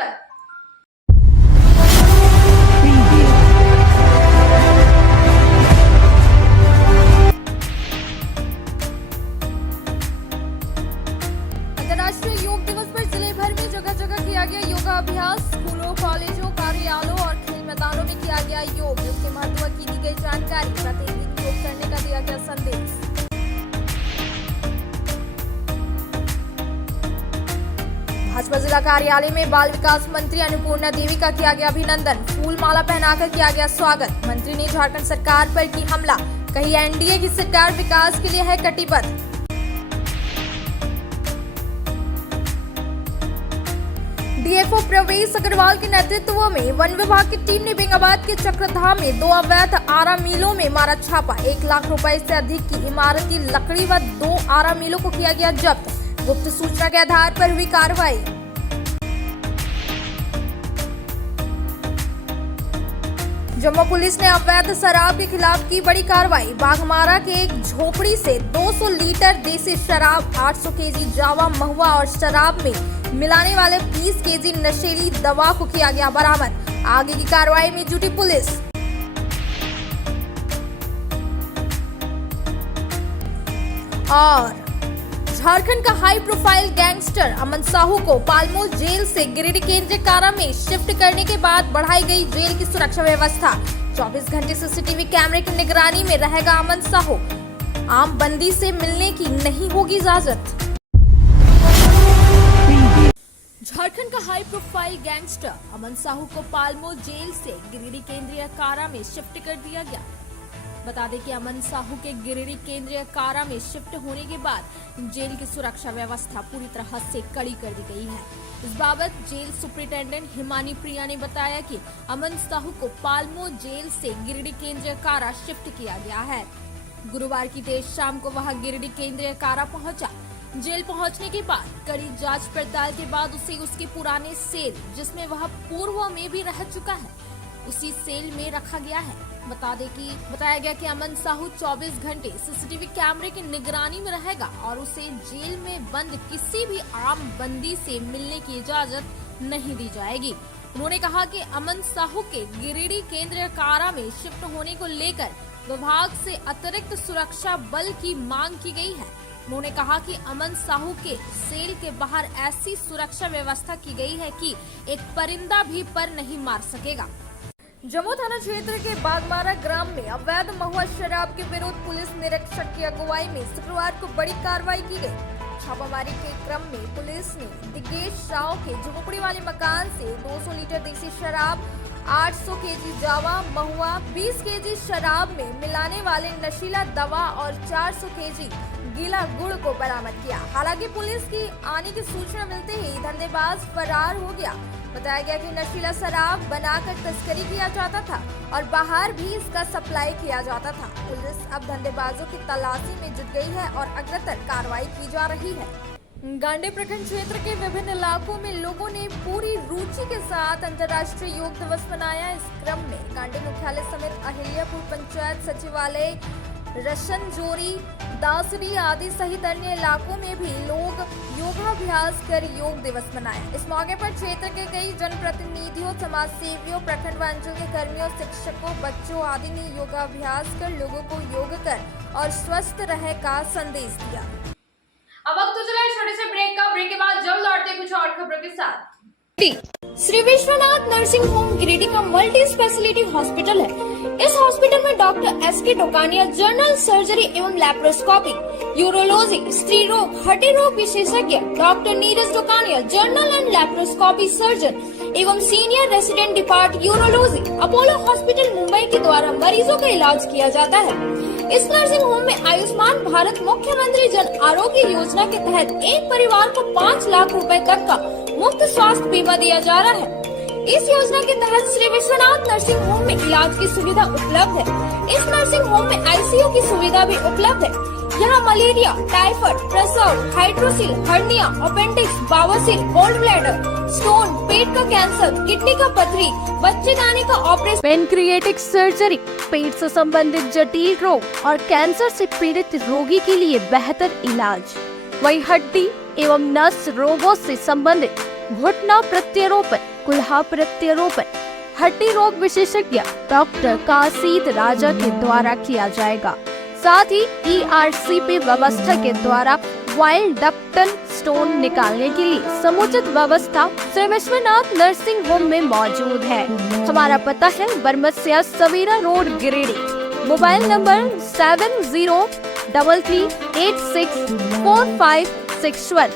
पर। अंतर्राष्ट्रीय योग दिवस पर जिले भर में जगह जगह किया गया योगाभ्यास। स्कूलों, कॉलेजों, कार्यालयों और खेल मैदानों में किया गया योग। इसके महत्व की दी गई जानकारी, प्रतिदिन योग करने का दिया गया संदेश। भाजपा जिला कार्यालय में बाल विकास मंत्री अन्नपूर्णा देवी का किया गया अभिनंदन। फूल माला पहनाकर किया गया स्वागत। मंत्री ने झारखंड सरकार पर की हमला, कही एनडीए की सरकार विकास के लिए है कटिबद्ध। डीएफओ प्रवेश अग्रवाल के नेतृत्व में वन विभाग की टीम ने बेंगाबाद के चक्रधाम में 2 अवैध आरा मिलों में मारा छापा। 1 लाख रुपए से अधिक की इमारती लकड़ी व 2 आरा मिलों को किया गया जब्त। गुप्त सूचना के आधार पर हुई कार्रवाई। जम्मू पुलिस ने अवैध शराब के खिलाफ की बड़ी कार्रवाई। बाघमारा के एक झोपड़ी से 200 लीटर देसी शराब, 800 केजी जावा महुआ और शराब में मिलाने वाले 20 केजी नशीली दवा को किया गया बरामद। आगे की कार्रवाई में जुटी पुलिस। और झारखंड का हाई प्रोफाइल गैंगस्टर अमन साहू को पालमोल जेल से गिरिडीह केंद्रीय कारा में शिफ्ट करने के बाद बढ़ाई गई जेल की सुरक्षा व्यवस्था। 24 घंटे सीसीटीवी कैमरे की निगरानी में रहेगा अमन साहू। आम बंदी से मिलने की नहीं होगी इजाजत। झारखंड का हाई प्रोफाइल गैंगस्टर अमन साहू को पालमोल जेल से गिरिडीह केंद्रीय कारा में शिफ्ट कर दिया गया। बता दें कि अमन साहू के गिरिडीह केंद्रीय कारा में शिफ्ट होने के बाद जेल की सुरक्षा व्यवस्था पूरी तरह से कड़ी कर दी गई है। इस बाबत जेल सुपरिटेंडेंट हिमानी प्रिया ने बताया कि अमन साहू को पालमोल जेल से गिरिडीह केंद्रीय कारा शिफ्ट किया गया है। गुरुवार की देर शाम को वह गिरिडीह केंद्रीय कारा पहुंचा। जेल पहुंचने के बाद कड़ी जांच पड़ताल के बाद उसे उसके पुराने सेल, जिसमें वह पूर्व में भी रह चुका है, उसी सेल में रखा गया है। बताया गया कि अमन साहू 24 घंटे सीसीटीवी कैमरे की निगरानी में रहेगा और उसे जेल में बंद किसी भी आम बंदी से मिलने की इजाजत नहीं दी जाएगी। उन्होंने कहा कि अमन साहू के गिरिडीह केंद्रीय कारा में शिफ्ट होने को लेकर विभाग से अतिरिक्त सुरक्षा बल की मांग की गई है। उन्होंने कहा कि अमन साहू के सेल के बाहर ऐसी सुरक्षा व्यवस्था की गई है कि एक परिंदा भी पर नहीं मार सकेगा। जम्मू थाना क्षेत्र के बागमारा ग्राम में अवैध महुआ शराब के विरुद्ध पुलिस निरीक्षक की अगुवाई में शुक्रवार को बड़ी कार्रवाई की गई। छापामारी के क्रम में पुलिस ने दिग्गेश राव के झोपड़ी वाले मकान से 200 लीटर देसी शराब, 800 केजी जावा महुआ, 20 केजी शराब में मिलाने वाले नशीला दवा और 400 केजी गीला गुड़ को बरामद किया। हालांकि पुलिस की आने की सूचना मिलते ही धंधेबाज फरार हो गया। बताया गया कि नशीला शराब बनाकर तस्करी किया जाता था और बाहर भी इसका सप्लाई किया जाता था। पुलिस अब धंधेबाजों की तलाशी में जुट गई है और अग्रतर कार्रवाई की जा रही है। गांडे प्रखंड क्षेत्र के विभिन्न इलाकों में लोगों ने पूरी रुचि के साथ अंतर्राष्ट्रीय योग दिवस मनाया। इस क्रम में गांडे मुख्यालय समेत अहिल्यापुर पंचायत सचिवालय, रशनजोरी, दासरी आदि सहित अन्य इलाकों में भी लोग योगाभ्यास कर योग दिवस मनाया। इस मौके पर क्षेत्र के कई जनप्रतिनिधियों, समाज सेवियों, प्रखंड व अंचल के कर्मियों, शिक्षकों, बच्चों आदि ने योगाभ्यास कर लोगों को योग कर और स्वस्थ रहे का संदेश दिया। अब वक्त तो चला छोटे से ब्रेक का। ब्रेक के बाद जल्द लौटते कुछ और खबरों के साथ। श्री विश्वनाथ नर्सिंग होम गिरिडीह का मल्टी स्पेशलिटी हॉस्पिटल है। इस हॉस्पिटल में doctor SK Tokania general surgery एवं लैप्रोस्कोपी, यूरोलॉजी, स्त्री रोग, हड्डी रोग विशेषज्ञ, doctor Neeraj Tokania general and laparoscopy surgeon एवं senior resident department urology, Apollo hospital Mumbai के द्वारा मरीजों का इलाज किया जाता है। इस नर्सिंग होम में आयुष्मान भारत मुख्यमंत्री जन आरोग्य योजना के तहत एक परिवार को 5 लाख रुपए तक का मुफ्त स्वास्थ्य बीमा दिया जा रहा है। इस योजना के तहत श्री विश्वनाथ नर्सिंग होम में इलाज की सुविधा उपलब्ध है। इस नर्सिंग होम में आईसीयू की सुविधा भी उपलब्ध है। यहाँ मलेरिया, टाइफाइड, प्रसव, हाइड्रोसिल, हर्निया, अपेंडिक्स, बावसील, गोल्ड ब्लैडर, स्टोन, पेट का कैंसर, किडनी का पथरी, बच्चेदानी का ऑपरेशन, पेनक्रिएटिक सर्जरी, पेट से संबंधित जटिल रोग और कैंसर से पीड़ित रोगी के लिए बेहतर इलाज, वही हड्डी एवं नस रोगों से संबंधित घुटना प्रत्यारोपण, कुल्हा प्रत्यारोपण हड्डी रोग विशेषज्ञ डॉक्टर कासिद राजा के द्वारा किया जाएगा। साथ ही ERCP व्यवस्था के द्वारा वाइल्ड डक्टल स्टोन निकालने के लिए समुचित व्यवस्था श्री विश्वनाथ नर्सिंग होम में मौजूद है। हमारा पता है Barmasia Savera road Giridih. Mobile number 7033864561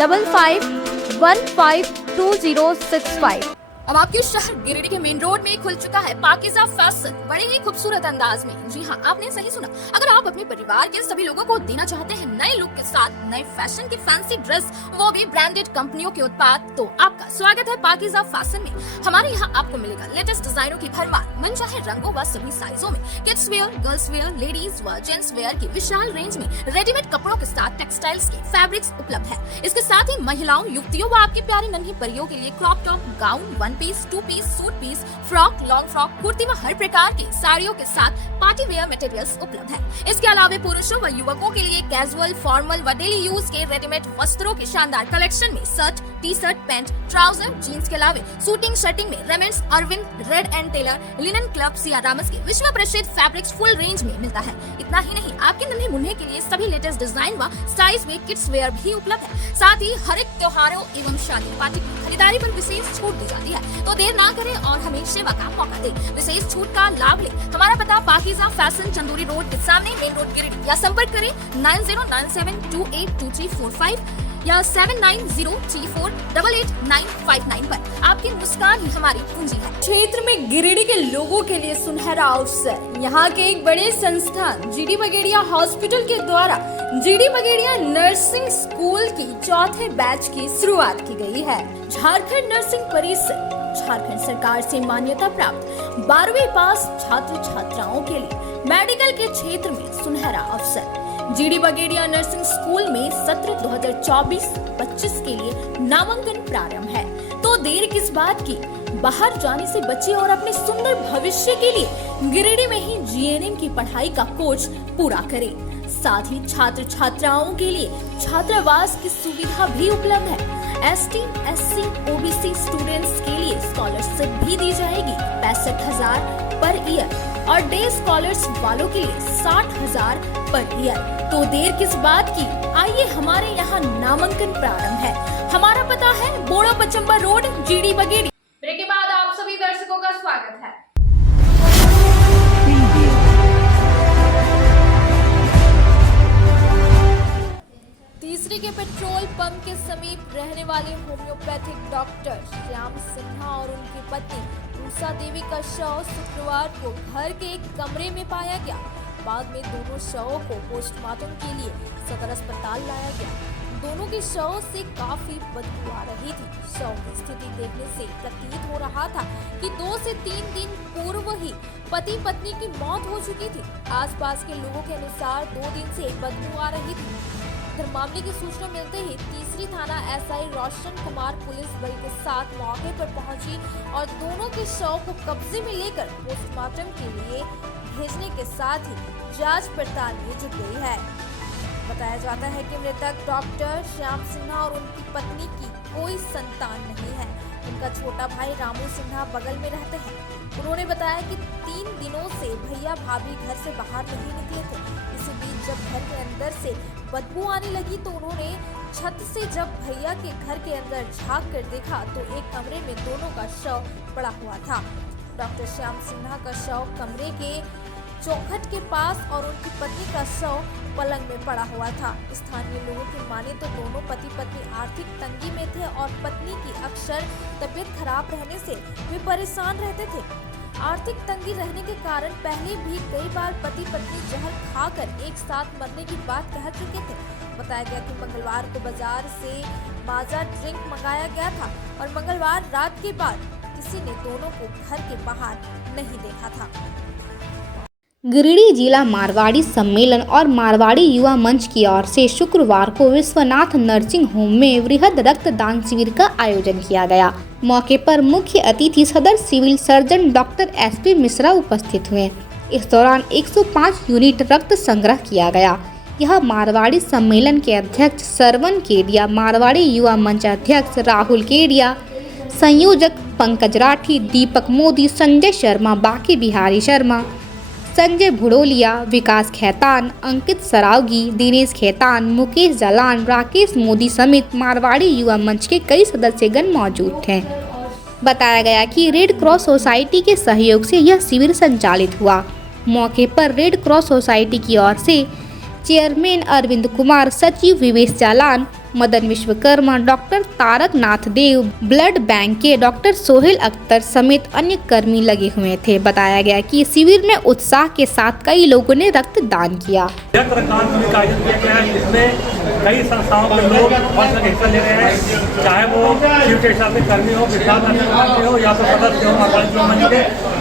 9955152065। अब आपके शहर गिरिडीह के मेन रोड में खुल चुका है पाकीज़ा फैशन, बड़े ही खूबसूरत अंदाज में। जी हाँ, आपने सही सुना। अगर आप अपने परिवार के सभी लोगों को देना चाहते हैं नए लुक के साथ नए फैशन की फैंसी ड्रेस, वो भी ब्रांडेड कंपनियों के उत्पाद, तो आपका स्वागत है पाकीज़ा फैशन में। हमारे यहाँ आपको मिलेगा लेटेस्ट डिजाइनों की भरमार, मनचाहे रंगों व सभी साइजों में, kids wear, girls wear, ladies व जेंट्स वेयर की विशाल रेंज में रेडीमेड कपड़ों के साथ टेक्सटाइल्स के फैब्रिक्स उपलब्ध है। इसके साथ ही महिलाओं, युवतियों व आपकी प्यारी नन्ही परियों के लिए crop top, gown, one piece, two piece, suit piece, frock, long frock, kurti व हर प्रकार की साड़ियों के साथ पार्टी वेयर मटेरियल्स उपलब्ध है। इसके अलावा पुरुषों व युवकों के लिए कैजुअल, फॉर्मल व डेली यूज के रेडीमेड वस्त्रों के शानदार कलेक्शन में shirt, T shirt, pant, trouser, jeans के अलावा शूटिंग शर्टिंग में Raymonds, Arvind, red and Taylor, linen club, Siyarams के विश्व प्रसिद्ध फैब्रिक्स फुल रेंज में मिलता है। इतना ही नहीं, आपके नन्हे मुन्ने के लिए सभी लेटेस्ट डिजाइन व साइज में किड्स वेयर भी उपलब्ध है। साथ ही हर एक त्योहारों एवं शादी पार्टी की खरीदारी पर विशेष छूट दी जाती है, तो देर ना करें और हमें सेवा का मौका दें, विशेष छूट का लाभ लें। हमारा पता पाकीज़ा फैशन, चंदूरी रोड के सामने, मेन रोड गिरिडीह, या संपर्क करें 9097282345 या 7903488959 पर। आपकी मुस्कान ही हमारी पूंजी है। क्षेत्र में गिरिडीह के लोगों के लिए सुनहरा अवसर। यहाँ के एक बड़े संस्थान GD बगेड़िया हॉस्पिटल के द्वारा GD बगेड़िया नर्सिंग स्कूल की चौथे बैच की शुरुआत की गई है। झारखंड नर्सिंग परिषद झारखंड सरकार से मान्यता प्राप्त 12वीं पास छात्र छात्राओं के लिए मेडिकल के क्षेत्र में सुनहरा अवसर। GD बगेड़िया नर्सिंग स्कूल में सत्र 2024-25 के लिए नामांकन प्रारंभ है, तो देर किस बात की, बाहर जाने से बचे और अपने सुंदर भविष्य के लिए गिरिडीह में ही GNM की पढ़ाई का कोर्स पूरा करें। साथ ही छात्र छात्राओं के लिए छात्रावास की सुविधा भी उपलब्ध है। ST, SC, OBC स्टूडेंट्स के लिए स्कॉलरशिप भी दी जाएगी 65,000 पर ईयर और डे स्कॉलर्स वालों के लिए 60,000 पर ईयर। तो देर किस बात की, आइए हमारे यहाँ नामांकन प्रारंभ है। हमारा पता है बोड़ा पचम्बा रोड, GD बगेड़िया। ब्रेक के बाद आप सभी दर्शकों का स्वागत है। तीसरी के पेट्रोल पंप के समीप रहने वाले होम्योपैथिक डॉक्टर श्याम सिन्हा और उनकी पत्नी उषा देवी का शव शुक्रवार को घर के एक कमरे में पाया गया। बाद में दोनों शवों को पोस्टमार्टम के लिए सदर अस्पताल लाया गया। दोनों के शव से काफी बदबू आ रही थी। शव की स्थिति देखने से प्रतीत हो रहा था कि 2 से 3 दिन पूर्व ही पति पत्नी की मौत हो चुकी थी। आसपास के लोगों के अनुसार 2 दिन से बदबू आ रही थी। मामले की सूचना मिलते ही तीसरी थाना SI रोशन कुमार पुलिस बल के साथ मौके पर पहुंची और दोनों के शव को कब्जे में लेकर पोस्टमार्टम के लिए भेजने के साथ ही जांच पड़ताल में जुट गई है। बताया जाता है कि मृतक डॉक्टर श्याम सिन्हा और उनकी पत्नी की कोई संतान नहीं है। उनका छोटा भाई रामू सिन्हा बगल में रहते हैं। उन्होंने बताया कि 3 दिनों से भैया भाभी घर से बाहर नहीं निकले थे। इसी बीच जब घर के अंदर से बदबू आने लगी तो उन्होंने छत से जब भैया के घर के अंदर झांक कर देखा तो एक कमरे में दोनों का शव पड़ा हुआ था। डॉक्टर श्याम सिन्हा का शव कमरे के चौखट के पास और उनकी पत्नी का शव पलंग में पड़ा हुआ था। स्थानीय लोगों की माने तो दोनों पति पत्नी आर्थिक तंगी में थे और पत्नी की अक्सर तबीयत खराब रहने से वे परेशान रहते थे। आर्थिक तंगी रहने के कारण पहले भी कई बार पति पत्नी जहर खाकर एक साथ मरने की बात कह चुके थे। बताया गया कि मंगलवार को बाजार से माजा ड्रिंक मंगाया गया था और मंगलवार रात के बाद किसी ने दोनों को घर के बाहर नहीं देखा था। गिरिडीह जिला मारवाड़ी सम्मेलन और मारवाड़ी युवा मंच की ओर से शुक्रवार को विश्वनाथ नर्सिंग होम में वृहद रक्तदान शिविर का आयोजन किया गया। मौके पर मुख्य अतिथि सदर civil surgeon doctor SP Mishra उपस्थित हुए। इस दौरान 105 यूनिट रक्त संग्रह किया गया। यह मारवाड़ी सम्मेलन के अध्यक्ष श्रवण केडिया, मारवाड़ी युवा मंच अध्यक्ष राहुल केडिया, संयोजक पंकज राठी, दीपक मोदी, संजय शर्मा, बाकी बिहारी शर्मा, संजय भुड़ोलिया, विकास खेतान, अंकित सरावगी, दिनेश खेतान, मुकेश जालान, राकेश मोदी समेत मारवाड़ी युवा मंच के कई सदस्यगण मौजूद थे। बताया गया कि रेड क्रॉस सोसाइटी के सहयोग से यह शिविर संचालित हुआ। मौके पर रेड क्रॉस सोसाइटी की ओर से चेयरमैन अरविंद कुमार, सचिव विवेश जालान, मदन विश्वकर्मा, डॉक्टर तारक नाथ देव, ब्लड बैंक के डॉक्टर सोहेल अख्तर समेत अन्य कर्मी लगे हुए थे। बताया गया कि शिविर में उत्साह के साथ कई लोगों ने रक्तदान किया। रक्तदान शिविर का आयोजन किया गया है, जिसमें कई संस्थाओं के लोग हिस्सा ले रहे हैं, चाहे वो शिव के हिसाब से कर्मी हो, विशाल हो या तो सदस्य हो, मारवाड़ी के,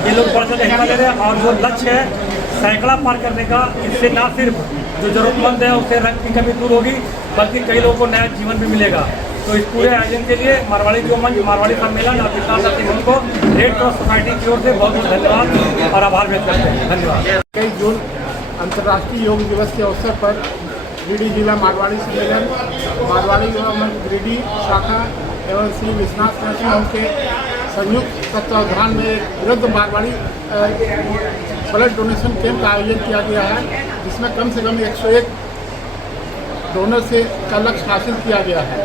ये लोग बढ़ चढ़ हिस्सा ले रहे हैं। और जो लक्ष्य है सैकड़ा पार करने का, इससे न सिर्फ जो जरूरतमंद है उससे रक्त की कमी दूर होगी, बल्कि कई लोगों को नया जीवन भी मिलेगा। तो इस पूरे आयोजन के लिए मारवाड़ी युवा मंच, मारवाड़ी सम्मेलन और विकास नरसिंह को रेड क्रॉस सोसाइटी की ओर से बहुत बहुत धन्यवाद और आभार व्यक्त करते हैं। धन्यवाद। 21 जून अंतर्राष्ट्रीय योग दिवस के अवसर पर गिरिडीह जिला मारवाड़ी सम्मेलन, मारवाड़ी युवा मंच गिरिडीह शाखा एवं श्री विश्वनाथ नरसिंह होम के संयुक्त तत्वावधान में वृद्ध मारवाड़ी ब्लड डोनेशन कैंप का आयोजन किया गया है, जिसमें कम से कम 101 डोनर से का लक्ष्य हासिल किया गया है।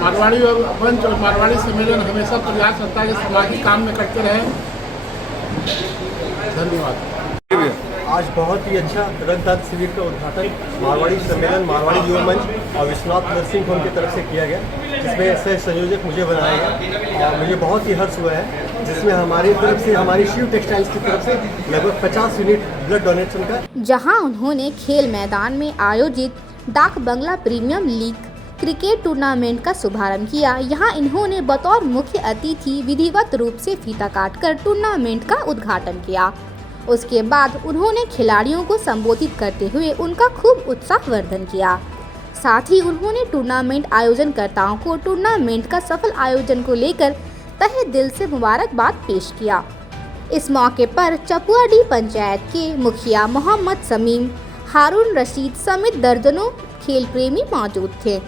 मारवाड़ी मंच और मारवाड़ी सम्मेलन हमेशा प्रयास करता है कि सामाजिक काम में करते रहें। धन्यवाद। आज बहुत ही अच्छा रक्तदान शिविर का उद्घाटन मारवाड़ी सम्मेलन, मारवाड़ी युवा मंच और विश्वनाथ नरसिंह होम की तरफ से किया गया, जिसमें सह संयोजक मुझे बनाया गया और मुझे बहुत ही हर्ष हुआ है, जिसमें हमारी तरफ से, हमारी शिव टेक्सटाइल्स की तरफ से लगभग 50 यूनिट ब्लड डोनेशन का। जहां उन्होंने खेल मैदान में आयोजित डाक बंगला प्रीमियम लीग क्रिकेट टूर्नामेंट का शुभारंभ किया। यहां इन्होंने बतौर मुख्य अतिथि विधिवत रूप से फीता काटकर टूर्नामेंट का उद्घाटन किया। उसके बाद उन्होंने खिलाड़ियों को संबोधित करते हुए उनका खूब उत्साहवर्धन किया। साथ ही उन्होंने टूर्नामेंट आयोजनकर्ताओं को टूर्नामेंट का सफल आयोजन को लेकर तहे दिल से मुबारकबाद पेश किया। इस मौके पर चपुआडी पंचायत के मुखिया मोहम्मद समीम, हारून रशीद समेत दर्जनों खेल प्रेमी मौजूद थे।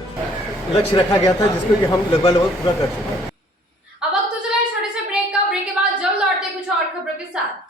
लक्ष्य रखा गया था जिसको कि हम लगभग पूरा कर चुके हैं। अब वक्त तो चला छोटे से ब्रेक का। ब्रेक के बाद जल्द लौटते हैं कुछ और खबरों के साथ।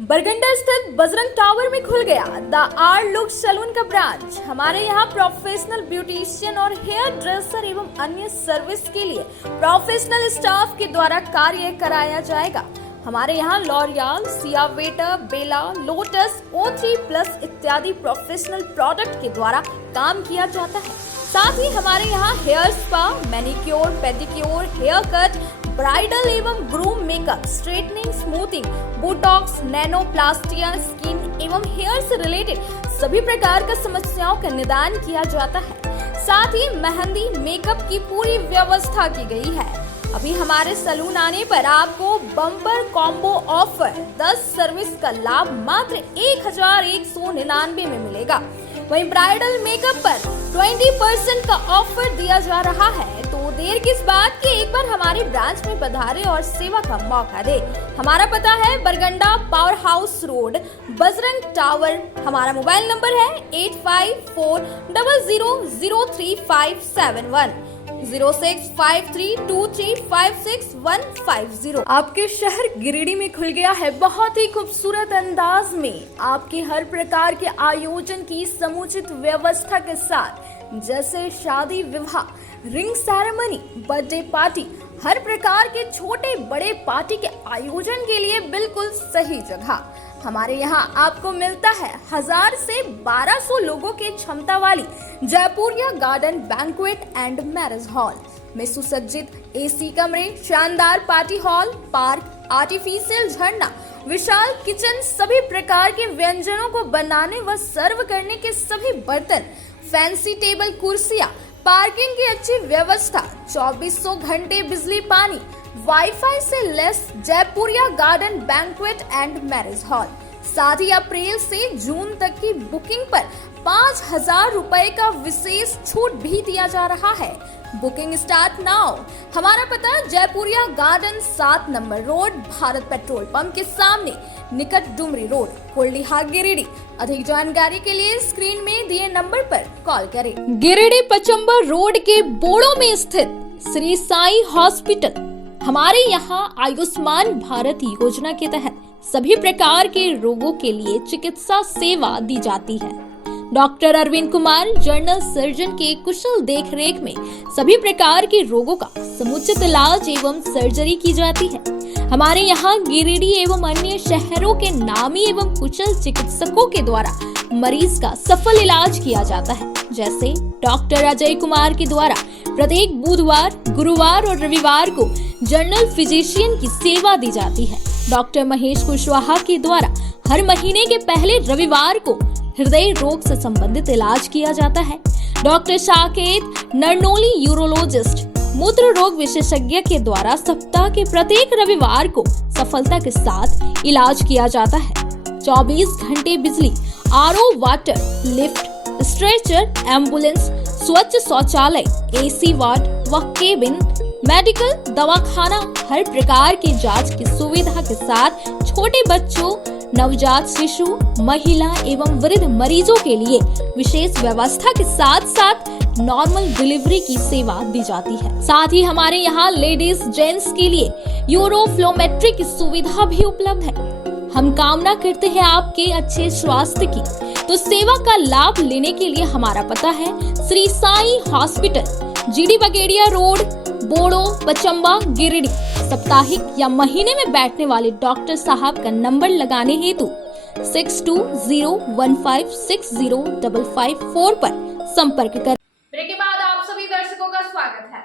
बरगंडा स्थित बजरंग टावर में खुल गया द आर लुक सैलून का ब्रांच। हमारे यहाँ प्रोफेशनल ब्यूटिशियन और हेयर ड्रेसर एवं अन्य सर्विस के लिए प्रोफेशनल स्टाफ के द्वारा कार्य कराया जाएगा। हमारे यहाँ लॉरियल, सियावेटर, बेला, लोटस, O3+ इत्यादि प्रोफेशनल प्रोडक्ट के द्वारा काम किया जाता है। साथ ही हमारे यहाँ hair spa, manicure, pedicure, hair cut, bridal एवं groom makeup, straightening, smoothing, botox, nanoplastia, skin एवं हेयर से रिलेटेड सभी प्रकार का समस्याओं का निदान किया जाता है। साथ ही मेहंदी, मेकअप की पूरी व्यवस्था की गई है। अभी हमारे सैलून आने पर आपको बम्पर कॉम्बो ऑफर 10 सर्विस का लाभ मात्र 1199 में मिलेगा। वहीं ब्राइडल मेकअप पर 20% का ऑफर दिया जा रहा है। तो देर किस बात की, एक बार हमारे ब्रांच में पधारे और सेवा का मौका दे। हमारा पता है Barganda power house road, Bajrang tower. हमारा मोबाइल नंबर है 8540003571 0653235650। आपके शहर गिरिडीह में खुल गया है बहुत ही खूबसूरत अंदाज में आपके हर प्रकार के आयोजन की समुचित व्यवस्था के साथ, जैसे शादी, विवाह, रिंग सेरेमनी, बर्थडे पार्टी, हर प्रकार के छोटे बड़े पार्टी के आयोजन के लिए बिल्कुल सही जगह। हमारे यहाँ आपको मिलता है 1000 से 1200 लोगों के क्षमता वाली Jaipuria garden banquet and marriage hall में सुसज्जित एसी कमरे, शानदार पार्टी हॉल, पार्क, आर्टिफिशियल झरना, विशाल किचन, सभी प्रकार के व्यंजनों को बनाने व सर्व करने के सभी बर्तन, फैंसी टेबल, कुर्सियां, पार्किंग की अच्छी व्यवस्था, 2400 घंटे बिजली पानी, वाईफाई से less Jaipuria garden banquet and marriage hall. साथ ही अप्रैल से जून तक की बुकिंग पर 5,000 रुपए का विशेष छूट भी दिया जा रहा है। Booking start now. हमारा पता Jaipuria garden 7 number road, Bharat petrol pump के सामने, निकट डुमरी रोड, कोल्डीहा, गिरिडीह। अधिक जानकारी के लिए स्क्रीन में दिए नंबर पर कॉल करें। गिरिडीह पचम्बर रोड के बोड़ो में स्थित श्री साई हॉस्पिटल। हमारे यहाँ आयुष्मान भारत योजना के तहत सभी प्रकार के रोगों के लिए चिकित्सा सेवा दी जाती है। Doctor Arvind Kumar general surgeon के कुशल देखरेख में सभी प्रकार के रोगों का समुचित इलाज एवं सर्जरी की जाती है। हमारे यहाँ गिरिडीह एवं अन्य शहरों के नामी एवं कुशल चिकित्सकों के द्वारा मरीज का सफल इलाज किया जाता है। जैसे डॉक्टर अजय कुमार के द्वारा प्रत्येक बुधवार, गुरुवार और रविवार को जनरल फिजिशियन की सेवा दी जाती है। डॉक्टर महेश कुशवाहा के द्वारा हर महीने के पहले रविवार को हृदय रोग से संबंधित इलाज किया जाता है। डॉक्टर साकेत नरनोली यूरोलॉजिस्ट मूत्र रोग विशेषज्ञ के द्वारा सप्ताह के प्रत्येक रविवार को सफलता के साथ इलाज किया जाता है। 24 घंटे बिजली, RO water, lift, stretcher, ambulance, स्वच्छ शौचालय, एसी वार्ड व केबिन, मेडिकल, दवाखाना, हर प्रकार की जांच की सुविधा के साथ छोटे बच्चों, नवजात शिशु, महिला एवं वृद्ध मरीजों के लिए विशेष व्यवस्था के साथ साथ नॉर्मल डिलीवरी की सेवा दी जाती है। साथ ही हमारे यहाँ लेडीज जेंट्स के लिए यूरोफ्लोमेट्री की सुविधा भी उपलब्ध है। हम कामना करते हैं आपके अच्छे स्वास्थ्य की, तो सेवा का लाभ लेने के लिए हमारा पता है Shri Sai hospital, GD Bagedia road, Bodo, Pachamba, Giridih. साप्ताहिक या महीने में बैठने वाले डॉक्टर साहब का नंबर लगाने हेतु 6201560554 पर संपर्क करें। ब्रेक के बाद आप सभी दर्शकों का स्वागत है।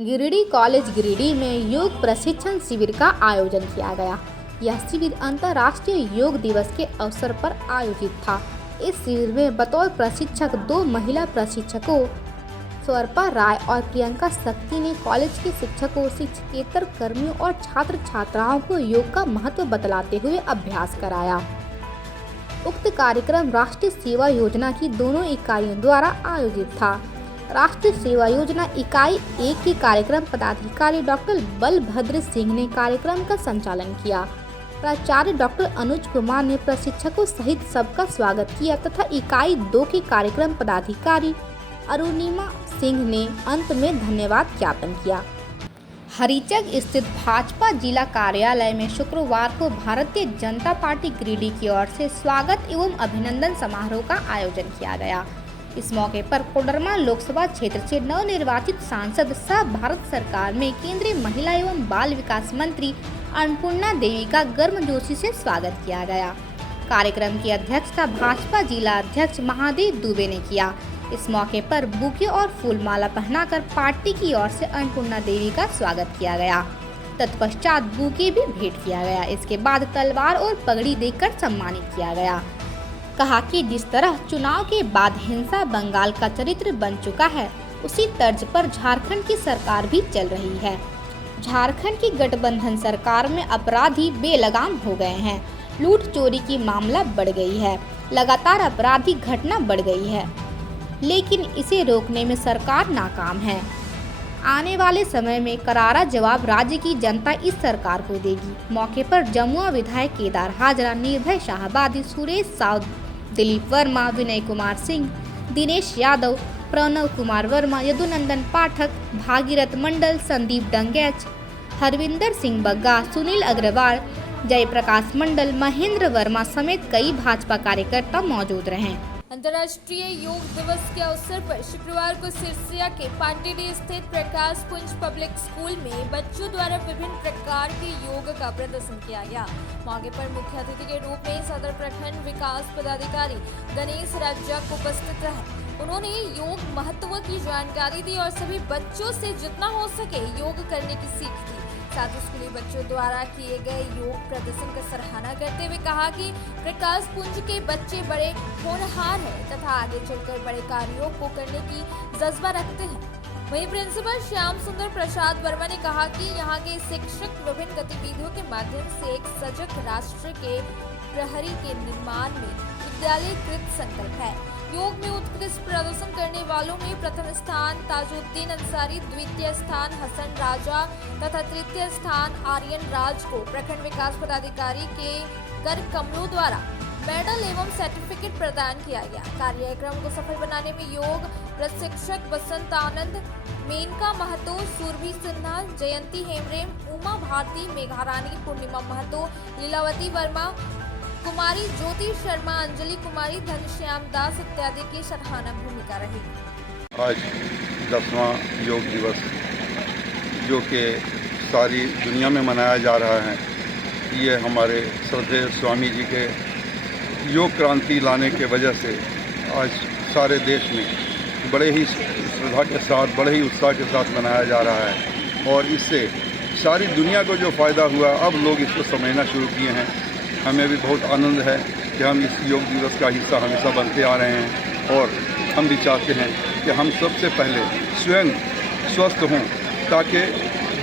गिरिडीह कॉलेज गिरिडीह में योग प्रशिक्षण शिविर का आयोजन किया गया। यह शिविर अंतर्राष्ट्रीय योग दिवस के अवसर पर आयोजित था। इस शिविर में बतौर प्रशिक्षक 2 महिला प्रशिक्षकों स्वर्पा राय और प्रियंका शक्ति ने कॉलेज के शिक्षकों, शिक्षकेतर कर्मियों और छात्र छात्राओं को योग का महत्व बतलाते हुए अभ्यास कराया। उक्त कार्यक्रम राष्ट्रीय सेवा योजना की दोनों इकाइयों द्वारा आयोजित था। राष्ट्रीय सेवा योजना इकाई 1 के कार्यक्रम पदाधिकारी डॉक्टर बलभद्र सिंह ने कार्यक्रम का संचालन किया। प्राचार्य डॉक्टर अनुज कुमार ने प्रशिक्षकों सहित सबका स्वागत किया तथा इकाई 2 के कार्यक्रम पदाधिकारी अरुणिमा सिंह ने अंत में धन्यवाद ज्ञापन किया। हरिचक स्थित भाजपा जिला कार्यालय में शुक्रवार को भारतीय जनता पार्टी गिरिडीह की ओर से स्वागत एवं अभिनंदन समारोह का आयोजन किया गया। इस मौके पर कोडरमा लोकसभा क्षेत्र से नवनिर्वाचित सांसद सह भारत सरकार में केंद्रीय महिला एवं बाल विकास मंत्री अन्नपूर्णा देवी का गर्मजोशी से स्वागत किया गया। कार्यक्रम की अध्यक्षता भाजपा जिला अध्यक्ष महादेव दुबे ने किया। इस मौके पर बुके और फूलमाला पहनाकर पार्टी की ओर से अन्नपूर्णा देवी का स्वागत किया गया। तत्पश्चात बुके भी भेंट किया गया। इसके बाद तलवार और पगड़ी देकर सम्मानित किया गया। कहा कि जिस तरह चुनाव के बाद हिंसा बंगाल का चरित्र बन चुका है, उसी तर्ज पर झारखंड की सरकार भी चल रही है। झारखंड की गठबंधन सरकार में अपराधी बेलगाम हो गए हैं। लूट चोरी की मामला बढ़ गई है। लगातार आपराधिक घटना बढ़ गई है, लेकिन इसे रोकने में सरकार नाकाम है। आने वाले समय में करारा जवाब राज्य की जनता इस सरकार को देगी। मौके पर जमुआ विधायक केदार हाजरा, निर्भय शाहबादी, सुरेश साव, दिलीप वर्मा, विनय कुमार सिंह, दिनेश यादव, प्रणव कुमार वर्मा, यदुनंदन पाठक, भागीरथ मंडल, संदीप डंगैच, हरविंदर सिंह बग्गा, सुनील अग्रवाल, जयप्रकाश मंडल, महेंद्र वर्मा समेत कई भाजपा कार्यकर्ता मौजूद रहे। अंतर्राष्ट्रीय योग दिवस के अवसर पर शुक्रवार को सिरसिया के पांडेडी स्थित प्रकाश पुंज पब्लिक स्कूल में बच्चों द्वारा विभिन्न प्रकार के योग का प्रदर्शन किया गया। मौके पर मुख्य अतिथि के रूप में सदर प्रखंड विकास पदाधिकारी गणेश राजाक उपस्थित रहे। उन्होंने योग महत्व की जानकारी दी और सभी बच्चों से जितना हो सके योग करने की सीख दी। साथ ही स्कूली बच्चों द्वारा किए गए योग प्रदर्शन का सराहना करते हुए कहा कि प्रकाश पुंज के बच्चे बड़े होनहार हैं तथा आगे चलकर बड़े कार्यों को करने की जज्बा रखते हैं। वहीं प्रिंसिपल श्याम सुंदर प्रसाद वर्मा ने कहा कि यहाँ के शिक्षक विभिन्न गतिविधियों के माध्यम से एक सजग राष्ट्र के प्रहरी के निर्माण में विद्यालय कृत संकल्प है। योग में उत्कृष्ट प्रदर्शन करने वालों में प्रथम स्थान ताजुद्दीन अंसारी, द्वितीय स्थान हसन राजा तथा तृतीय स्थान आर्यन राज को प्रखंड विकास पदाधिकारी के कर कमलों द्वारा मेडल एवं सर्टिफिकेट प्रदान किया गया। कार्यक्रम को सफल बनाने में योग प्रशिक्षक बसंत आनंद, मेनका महतो, सुरभि सिन्हा, जयंती हेमरेम, उमा भारती, मेघा रानी, पूर्णिमा महतो, लीलावती वर्मा, कुमारी ज्योति शर्मा, अंजलि कुमारी, धनश्याम दास इत्यादि की सराहना भूमिका रही। आज 10वां योग दिवस जो कि सारी दुनिया में मनाया जा रहा है, ये हमारे श्रद्धेय स्वामी जी के योग क्रांति लाने के वजह से आज सारे देश में बड़े ही श्रद्धा के साथ, बड़े ही उत्साह के साथ मनाया जा रहा है। और इससे सारी दुनिया को जो फ़ायदा हुआ, अब लोग इसको समझना शुरू किए हैं। हमें भी बहुत आनंद है कि हम इस योग दिवस का हिस्सा हमेशा बनते आ रहे हैं और हम भी चाहते हैं कि हम सबसे पहले स्वयं स्वस्थ हों, ताकि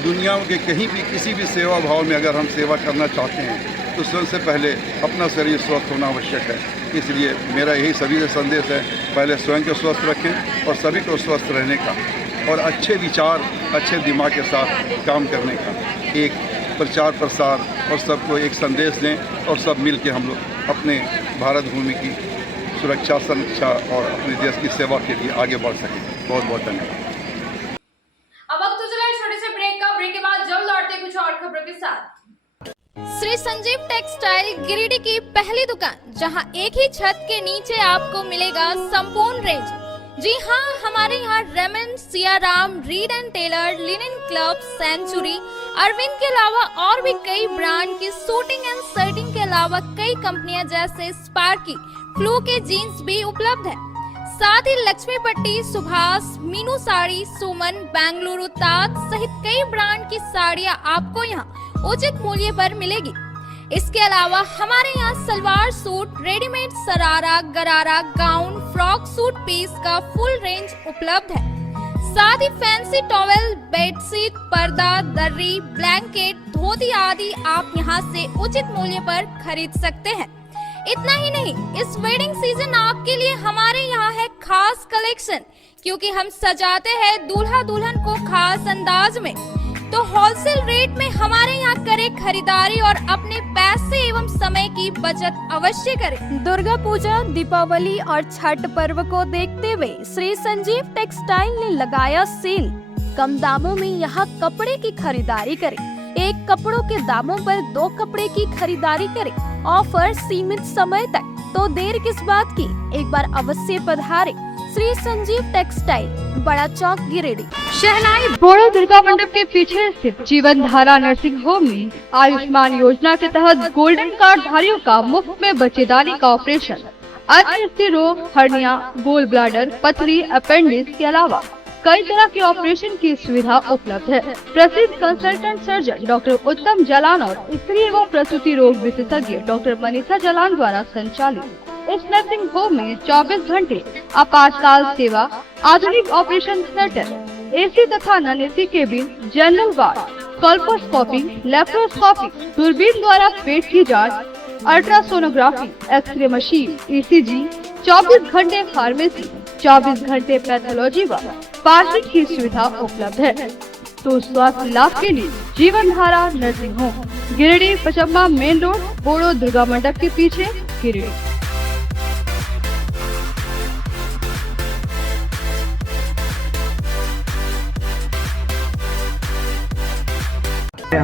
दुनिया के कहीं भी किसी भी सेवा भाव में अगर हम सेवा करना चाहते हैं तो स्वयं से पहले अपना शरीर स्वस्थ होना आवश्यक है। इसलिए मेरा यही सभी से संदेश है, पहले स्वयं को स्वस्थ रखें और सभी को स्वस्थ रहने का और अच्छे विचार, अच्छे दिमाग के साथ काम करने का एक प्रचार प्रसार और सबको एक संदेश दें और सब मिल के हम लोग अपने भारत भूमि की सुरक्षा, संरक्षा और अपने देश की सेवा के लिए आगे बढ़ सकें। बहुत बहुत धन्यवाद। अब वक्त तो चला है छोटे से ब्रेक का। ब्रेक के बाद जल्द लौटते कुछ और खबरों के साथ। श्री संजीव टेक्सटाइल गिरिडीह की पहली दुकान, जहां एक ही छत के नीचे आपको मिलेगा संपूर्ण रेंज। जी हाँ, हमारे यहाँ Raymond, Siyaram, Reid and Taylor, linen Club, Century, Arvind के अलावा और भी कई ब्रांड की सूटिंग एंड शर्टिंग के अलावा कई कंपनियां जैसे स्पार्की, फ्लू के जीन्स भी उपलब्ध है। साथ ही लक्ष्मी पट्टी, सुभाष, मीनू साड़ी, सुमन, बेंगलुरु ताज सहित कई ब्रांड की साड़ियां आपको यहाँ उचित मूल्य पर मिलेगी। इसके अलावा हमारे यहाँ सलवार सूट, रेडीमेड सरारा, गरारा, गाउन, फ्रॉक सूट पीस का फुल रेंज उपलब्ध है। साथ ही फैंसी टॉवेल, बेडशीट, पर्दा, दर्री, ब्लैंकेट, धोती आदि आप यहाँ से उचित मूल्य पर खरीद सकते हैं। इतना ही नहीं, इस वेडिंग सीजन आपके लिए हमारे यहाँ है खास कलेक्शन, क्योंकि हम सजाते हैं दूल्हा दुल्हन को खास अंदाज में। तो होलसेल रेट में हमारे यहाँ करें खरीदारी और अपने पैसे एवं समय की बचत अवश्य करें। दुर्गा पूजा, दीपावली और छठ पर्व को देखते हुए श्री संजीव टेक्सटाइल ने लगाया सेल। कम दामों में यहाँ कपड़े की खरीदारी करें। एक कपड़ों के दामों पर 2 कपड़े की खरीदारी करें। ऑफर सीमित समय तक, तो देर किस बात की, एक बार अवश्य पधारें। श्री संजीव टेक्सटाइल, बड़ा चौक, गिरिडीह। शहनाई बोड़ो दुर्गा मंडप के पीछे स्थित जीवन धारा नर्सिंग होम में आयुष्मान योजना के तहत गोल्डन कार्ड धारियों का मुफ्त में बच्चेदानी का ऑपरेशन, अन्य स्थिर रोग, हर्निया, गोल ब्लाडर, पथरी, अपेंडिक्स के अलावा कई तरह के ऑपरेशन की सुविधा उपलब्ध है। प्रसिद्ध कंसल्टेंट सर्जन डॉक्टर उत्तम जलान और स्त्री एवं प्रसूति रोग विशेषज्ञ डॉक्टर मनीषा जलान द्वारा संचालित इस नर्सिंग होम में 24 घंटे आपातकाल सेवा, आधुनिक ऑपरेशन थिएटर, एसी तथा non AC cabin, general ward, colposcopy, laparoscopy, दूरबीन द्वारा पेट की जांच, अल्ट्रासोनोग्राफी, एक्सरे मशीन, ईसीजी, 24 घंटे फार्मेसी, 24 घंटे पैथोलॉजी व पार्किंग की सुविधा उपलब्ध है। तो स्वास्थ्य लाभ के लिए Jeevan Dhara nursing home, Giridih, Pachamba main road, Bodo Durga Mandap के पीछे, Giridih.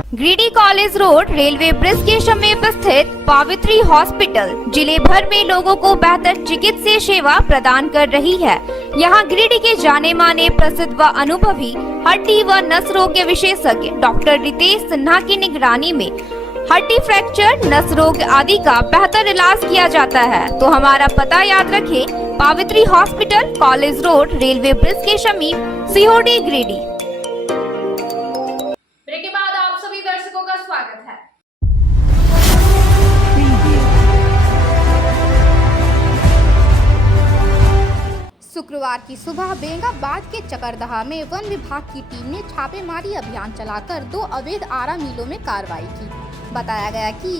Giridih college road railway bridge के समीप स्थित पावित्री हॉस्पिटल जिले भर में लोगों को बेहतर चिकित्सीय सेवा प्रदान कर रही है। यहाँ गिरिडीह के जाने माने, प्रसिद्ध व अनुभवी हड्डी व नस रोग के विशेषज्ञ डॉक्टर रितेश सिन्हा की निगरानी में हड्डी फ्रैक्चर, नस रोग आदि का बेहतर इलाज किया जाता है। तो हमारा पता याद रखें, Pavitri hospital, college road, railway bridge के समीप, सीहोडी, गिरिडीह। ब्रेक के बाद आप सभी दर्शकों का स्वागत है। शुक्रवार की सुबह बेंगाबाद के चकरदहा में वन विभाग की टीम ने छापेमारी अभियान चलाकर 2 अवैध आरा मिलों में कार्रवाई की। बताया गया कि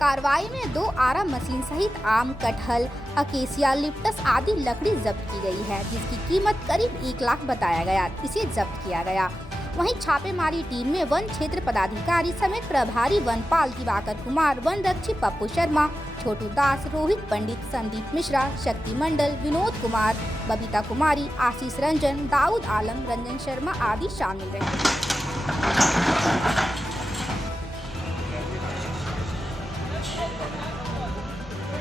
कार्रवाई में 2 आरा मशीन सहित आम, कटहल, अकेसिया, लिप्टस आदि लकड़ी जब्त की गई है, जिसकी कीमत करीब 1 लाख बताया गया। इसे जब्त किया गया। वहीं छापेमारी टीम में वन क्षेत्र पदाधिकारी समेत प्रभारी वनपाल दिवाकर कुमार, वन रक्षी पप्पू शर्मा, छोटू दास, रोहित पंडित, संदीप मिश्रा, शक्ति मंडल, विनोद कुमार, बबीता कुमारी, आशीष रंजन, दाऊद आलम, रंजन शर्मा आदि शामिल रहे।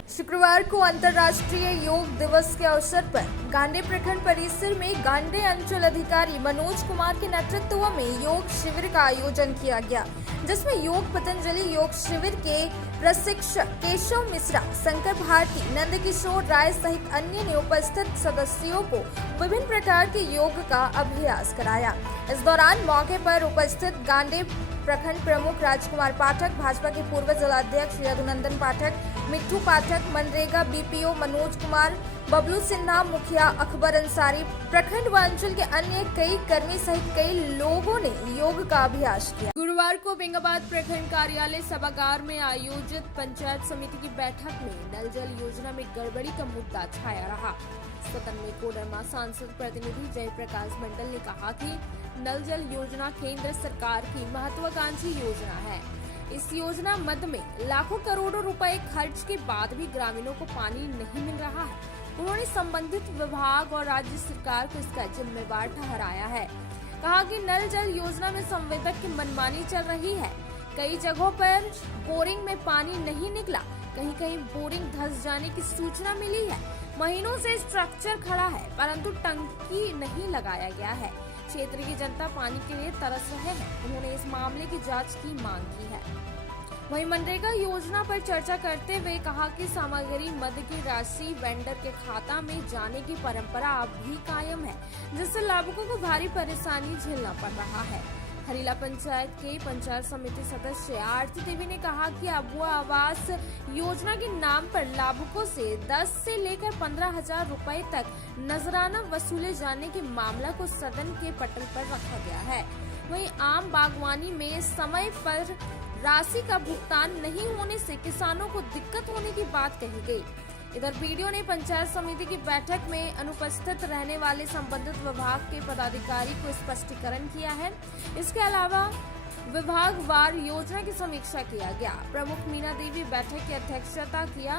शुक्रवार को अंतर्राष्ट्रीय योग दिवस के अवसर पर गांडे प्रखंड परिसर में गांडे अंचल अधिकारी मनोज कुमार के नेतृत्व में योग शिविर का आयोजन किया गया, जिसमें योग पतंजलि योग शिविर के प्रशिक्षक केशव मिश्रा, शंकर भारती, नंदकिशोर राय सहित अन्य ने उपस्थित सदस्यों को विभिन्न प्रकार के योग का अभ्यास कराया। इस दौरान मौके पर उपस्थित गांडे प्रखंड प्रमुख राजकुमार पाठक, भाजपा के पूर्व जिलाध्यक्ष यदुनंदन पाठक, मिट्ठू पाठक, मनरेगा बीपीओ मनोज कुमार, बबलू सिन्हा, मुखिया अकबर अंसारी, प्रखंड व अंचल के अन्य कई कर्मी सहित कई लोगों ने योग का अभ्यास किया। गुरुवार को बेंगाबाद प्रखंड कार्यालय सभागार में आयोजित पंचायत समिति की बैठक में नल जल योजना में गड़बड़ी का मुद्दा छाया रहा। सदन में कोडरमा सांसद प्रतिनिधि जयप्रकाश मंडल ने कहा कि नल जल योजना केंद्र सरकार की महत्वाकांक्षी योजना है। इस योजना मद में लाखों करोड़ों रुपए खर्च के बाद भी ग्रामीणों को पानी नहीं मिल रहा है। उन्होंने संबंधित विभाग और राज्य सरकार को इसका जिम्मेवार ठहराया है। कहा कि नल जल योजना में संवेदक की मनमानी चल रही है। कई जगहों पर बोरिंग में पानी नहीं निकला, कहीं कहीं बोरिंग धंस जाने की सूचना मिली है। महीनों से स्ट्रक्चर खड़ा है परंतु टंकी नहीं लगाया गया है। क्षेत्र की जनता पानी के लिए तरस रहे हैं। उन्होंने इस मामले की जांच की मांग की है। वहीं मनरेगा योजना पर चर्चा करते हुए कहा कि सामग्री मद की राशि वेंडर के खाता में जाने की परंपरा अब भी कायम है, जिससे लाभुकों को भारी परेशानी झेलना पड़ रहा है। हरीला पंचायत के पंचायत समिति सदस्य आरती देवी ने कहा कि अबुआ आवास योजना के नाम पर लाभुकों से 10 से लेकर 15,000 रुपए तक नजराना वसूले जाने के मामला को सदन के पटल पर रखा गया है। वहीं आम बागवानी में समय पर राशि का भुगतान नहीं होने से किसानों को दिक्कत होने की बात कही गई। इधर पीडीओ ने पंचायत समिति की बैठक में अनुपस्थित रहने वाले संबंधित विभाग के पदाधिकारी को स्पष्टीकरण किया है। इसके अलावा विभागवार योजना की समीक्षा किया गया। प्रमुख मीना देवी बैठक की अध्यक्षता किया।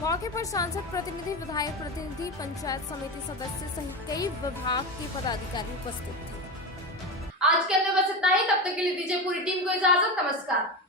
मौके पर सांसद प्रतिनिधि, विधायक प्रतिनिधि, पंचायत समिति सदस्य सहित कई विभाग के पदाधिकारी उपस्थित थे। आज के अंदर बस इतना ही। तब तक के लिए दीजिए पूरी टीम को इजाजत। नमस्कार।